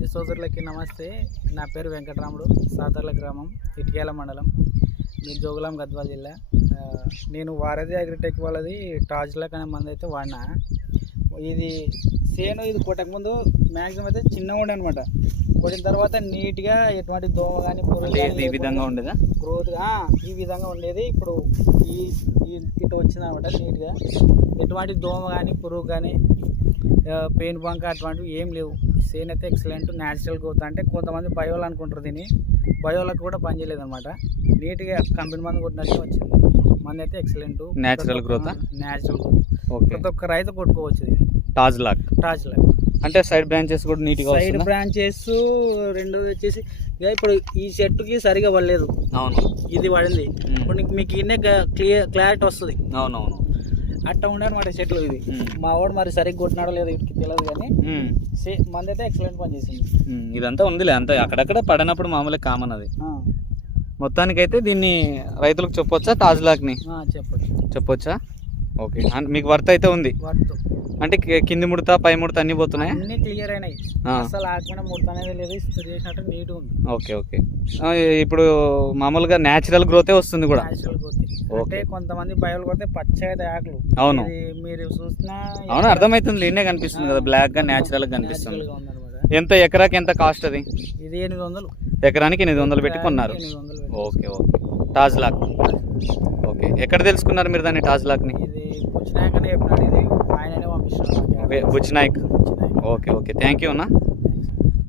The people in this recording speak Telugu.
రైతు సోదరులకి నమస్తే. నా పేరు వెంకటరాముడు, సాదర్ల గ్రామం, ఇటికేల మండలం, మీ జోగులాం గద్వాల జిల్లా. నేను వారధి అగ్రిటెక్ వాళ్ళది టాజ్లాక్ అనే మంది అయితే వాడినా. ఇది సేను ఇది కొట్టకముందు మ్యాక్సిమం అయితే చిన్నగా ఉండే అనమాట. కొట్టిన తర్వాత నీట్గా ఎటువంటి దోమ కానీ ఈ విధంగా ఉండేదా గ్రోత్గా ఈ విధంగా ఉండేది. ఇప్పుడు ఇటు వచ్చింది అనమాట. నీట్గా ఎటువంటి దోమ కానీ పురుగు కానీ పెయిన్ బంక అటువంటివి ఏం లేవు. సేన్ అయితే ఎక్సలెంట్ న్యాచురల్ గ్రోత్. అంటే కొంతమంది బయోలు అనుకుంటారు, దీన్ని బయోలకు కూడా పనిచేయలేదు అనమాట. నీట్గా కంపెనీ మంది కొట్టినట్టు వచ్చింది. మంది అయితే excellent natural growth. Natural growth ప్రతి ఒక్క రైతు కొట్టుకోవచ్చు. ఇది టాజ్లాక్ అంటే సైడ్ బ్రాంచెస్ కూడా నీట్గా సైడ్ బ్రాంచెస్ రెండోది వచ్చేసి ఇప్పుడు ఈ చెట్టుకి సరిగా పడలేదు. అవును, ఇది పడింది. ఇప్పుడు మీకు ఇన్నే క్లారిటీ వస్తుంది. అవునవును, అట్లా ఉండే అనమాట చెట్లు. ఇది మా వాడు మరి సరిగ్గా కొట్టినాడో లేదో వీటికి తెలియదు, కానీ మంది అయితే ఎక్సలెంట్ పని చేసింది. ఇదంతా ఉందిలే, అంతా అక్కడక్కడ పడినప్పుడు మామూలుగా కామన్ అది. మొత్తానికైతే దీన్ని రైతులకు చెప్పొచ్చా టాజ్లాక్ని? చెప్పొచ్చా? ఓకే, మీకు వర్త్ అయితే ఉంది. అంటే కింది ముడత పై ముడత అన్ని పోతున్నాయి, అన్ని క్లియర్ అయినాయి. అసలు ఆకుండా ముడత అనేది లేదు, ఇస్త్రీ చేసినట్టు నీట్ ఉంది. Okay okay. ఇప్పుడు మామూలుగా న్యాచురల్ గ్రోతే వస్తుంది కూడా. Natural growth. అంటే కొంతమంది బయలు కొడితే పచ్చగా ఆకులు. అవును, మీరు చూసినా అవును అర్థమవుతుంది. లీనే కనిపిస్తుంది కదా, బ్లాక్ గా న్యాచురల్ గా కనిపిస్తుంది. ఎంత ఎకరాకి ఎంత కాస్ట్ అది? ఇది 800. ఎకరానికి 800 పెట్టి కొన్నారు. Okay okay. టాజ్లాక్. ఓకే, ఎక్కడ తెలుసుకున్నారు మీరు దాన్ని టాజ్లాక్ని? ఇది బుచ్నాయక్ అని చెప్పినాడు, ఇది ఆయననే పంపిస్తున్నాడు. బుచ్నాయక్. ఓకే ఓకే, థ్యాంక్ యూ అన్న.